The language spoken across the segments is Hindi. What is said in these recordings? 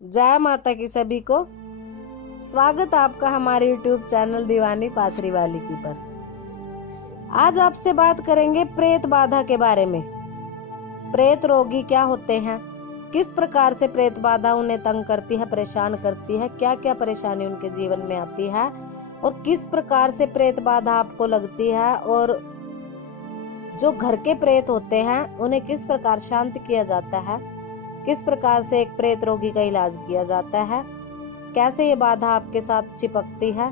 जय माता की सभी को। स्वागत आपका हमारे YouTube चैनल दीवानी पाथरी वाली की पर। आज आपसे बात करेंगे प्रेत बाधा के बारे में। प्रेत रोगी क्या होते हैं, किस प्रकार से प्रेत बाधा उन्हें तंग करती है, परेशान करती है, क्या क्या परेशानी उनके जीवन में आती है और किस प्रकार से प्रेत बाधा आपको लगती है, और जो घर के प्रेत होते हैं उन्हें किस प्रकार शांत किया जाता है, किस प्रकार से एक प्रेत रोगी का इलाज किया जाता है, कैसे ये बाधा आपके साथ चिपकती है,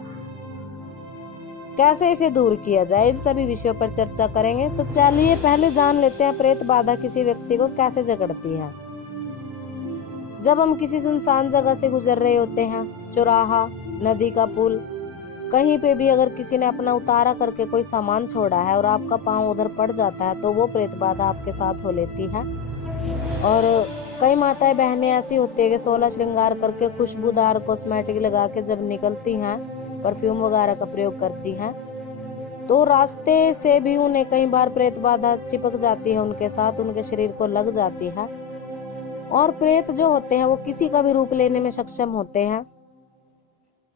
कैसे इसे दूर किया जाए, इन सभी विषयों पर चर्चा करेंगे। तो चलिए पहले जान लेते हैं प्रेत बाधा किसी व्यक्ति को कैसे जकड़ती है। जब हम किसी सुनसान जगह से गुजर रहे होते हैं, चौराहा, नदी का पुल, कहीं पे भी अगर किसी ने अपना उतारा करके कोई सामान छोड़ा है और आपका पांव उधर पड़ जाता है तो वो प्रेत बाधा आपके साथ हो लेती है। और कई माताएं बहनें ऐसी होती है कि 16 श्रृंगार करके खुशबूदार कॉस्मेटिक लगा के जब निकलती हैं, परफ्यूम वगैरह का प्रयोग करती हैं, तो रास्ते से भी उन्हें कई बार प्रेत बाधा चिपक जाती है, उनके साथ उनके शरीर को लग जाती है। और प्रेत जो होते हैं वो किसी का भी रूप लेने में सक्षम होते हैं।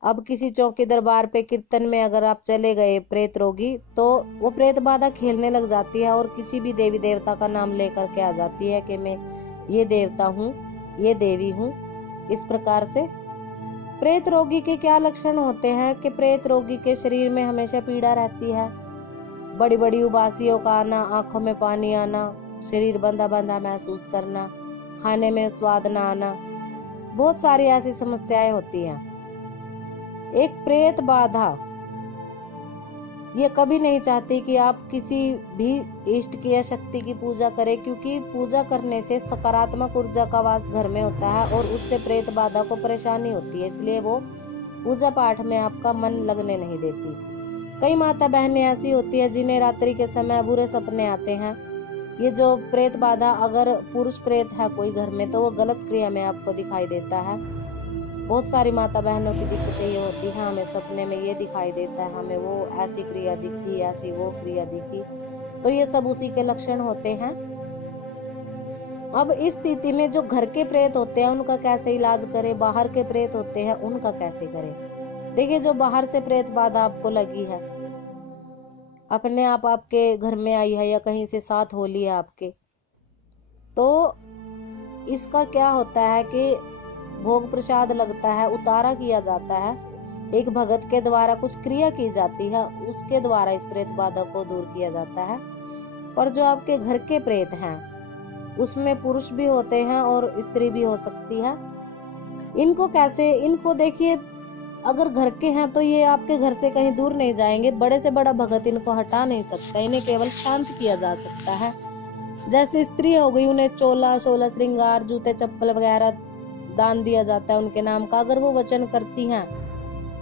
अब किसी चौकी दरबार पे कीर्तन में अगर आप चले गए प्रेत रोगी, तो वो प्रेत बाधा खेलने लग जाती है और किसी भी देवी देवता का नाम लेकर के आ जाती है कि मैं ये देवता हूँ, ये देवी हूँ। इस प्रकार से प्रेत रोगी के क्या लक्षण होते हैं कि प्रेत रोगी के शरीर में हमेशा पीड़ा रहती है, बड़ी बड़ी उबासियों का आना, आंखों में पानी आना, शरीर बंधा बंधा महसूस करना, खाने में स्वाद न आना, बहुत सारी ऐसी समस्याएं होती हैं। एक प्रेत बाधा ये कभी नहीं चाहती कि आप किसी भी इष्ट की या शक्ति की पूजा करें, क्योंकि पूजा करने से सकारात्मक ऊर्जा का वास घर में होता है और उससे प्रेत बाधा को परेशानी होती है, इसलिए वो पूजा पाठ में आपका मन लगने नहीं देती। कई माता बहनें ऐसी होती है जिन्हें रात्रि के समय बुरे सपने आते हैं। ये जो प्रेत बाधा, अगर पुरुष प्रेत है कोई घर में तो वो गलत क्रिया में आपको दिखाई देता है। बहुत सारी माता बहनों की दिक्कतें ये होती है, हमें सपने में ये दिखाई देता है, हमें वो ऐसी क्रिया दिखी, ऐसी वो क्रिया दिखी, तो ये सब उसी के लक्षण होते हैं। अब इस स्थिति में जो घर के प्रेत होते हैं उनका कैसे इलाज करें, बाहर के प्रेत होते हैं उनका कैसे करें। देखिए, जो बाहर से प्रेत बाधा आपको लगी है, अपने आप आपके घर में आई है या कहीं से साथ हो लिया आपके, तो इसका क्या होता है कि भोग प्रसाद लगता है, उतारा किया जाता है, एक भगत के द्वारा कुछ क्रिया की जाती है, उसके द्वारा इस प्रेत बाधा को दूर किया जाता है। और जो आपके घर के प्रेत हैं उसमें पुरुष भी होते हैं और स्त्री भी हो सकती है। इनको कैसे, इनको देखिए, अगर घर के हैं तो ये आपके घर से कहीं दूर नहीं जाएंगे, बड़े से बड़ा भगत इनको हटा नहीं सकता, इन्हें केवल शांत किया जा सकता है। जैसे स्त्री हो गई, उन्हें चोला, 16 श्रृंगार, जूते चप्पल वगैरह दान दिया जाता है उनके नाम का। अगर वो वचन करती हैं,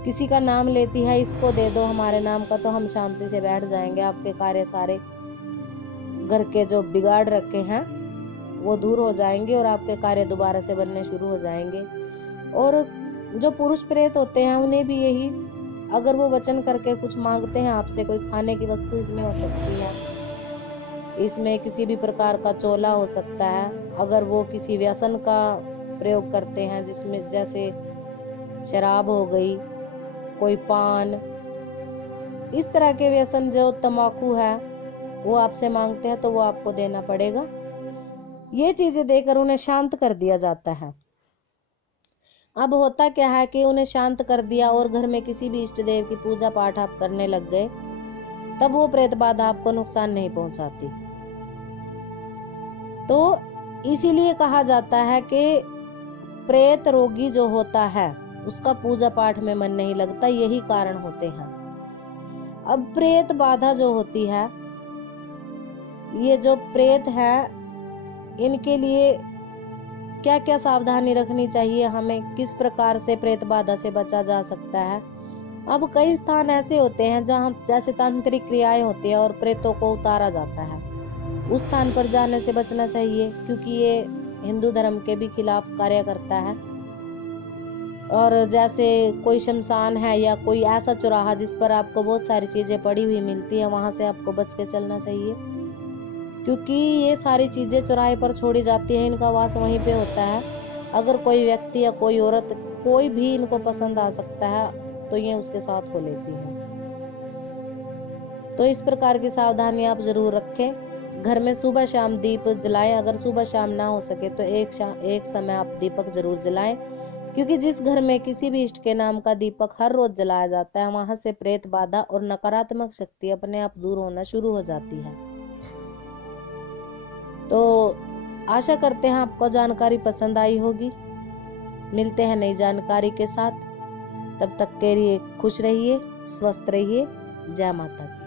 किसी का नाम लेती है, इसको दे दो हमारे नाम का, तो हम शांति से बैठ जाएंगे, आपके कार्य सारे घर के जो बिगाड़ रखे हैं वो दूर हो जाएंगे और आपके कार्य दोबारा से बनने शुरू हो जाएंगे। और जो पुरुष प्रेत होते हैं उन्हें भी यही, अगर वो वचन करके कुछ मांगते हैं आपसे, कोई खाने की वस्तु इसमें हो सकती है, इसमें किसी भी प्रकार का चोला हो सकता है, अगर वो किसी व्यसन का प्रयोग करते हैं जिसमें जैसे शराब हो गई, कोई पान, इस तरह के व्यसन, जो तंबाकू है, वो आपसे मांगते हैं तो वो आपको देना पड़ेगा। ये चीजें देकर उन्हें शांत कर दिया जाता है। अब होता क्या है कि उन्हें शांत कर दिया और घर में किसी भी इष्ट देव की पूजा पाठ आप करने लग गए, तब वो प्रेत बाधा आपको नुकसान नहीं पहुंचाती। तो इसीलिए कहा जाता है कि प्रेत रोगी जो होता है उसका पूजा पाठ में मन नहीं लगता, यही कारण होते हैं। अब प्रेत बाधा जो होती है, ये जो प्रेत है, इनके लिए क्या क्या सावधानी रखनी चाहिए, हमें किस प्रकार से प्रेत बाधा से बचा जा सकता है। अब कई स्थान ऐसे होते हैं जहाँ जैसे तांत्रिक क्रियाएं होती है और प्रेतों को उतारा जाता है, उस स्थान पर जाने से बचना चाहिए, क्योंकि ये हिंदू धर्म के भी खिलाफ कार्य करता है। और जैसे कोई शमशान है या कोई ऐसा चौराहा जिस पर आपको बहुत सारी चीजें पड़ी हुई मिलती है, वहां से आपको बच के चलना चाहिए, क्योंकि ये सारी चीजें चौराहे पर छोड़ी जाती है, इनका वास वहीं पे होता है। अगर कोई व्यक्ति या कोई औरत कोई भी इनको पसंद आ सकता है तो ये उसके साथ हो लेती हैं। तो इस प्रकार की सावधानी आप जरूर रखें। घर में सुबह शाम दीप जलाएं। अगर सुबह शाम ना हो सके तो एक समय आप दीपक जरूर जलाएं, क्योंकि जिस घर में किसी भी इष्ट के नाम का दीपक हर रोज जलाया जाता है वहां से प्रेत बाधा और नकारात्मक शक्ति अपने आप दूर होना शुरू हो जाती है। तो आशा करते हैं आपको जानकारी पसंद आई होगी। मिलते हैं नई जानकारी के साथ। तब तक के लिए खुश रहिए, स्वस्थ रहिए। जय माता दी।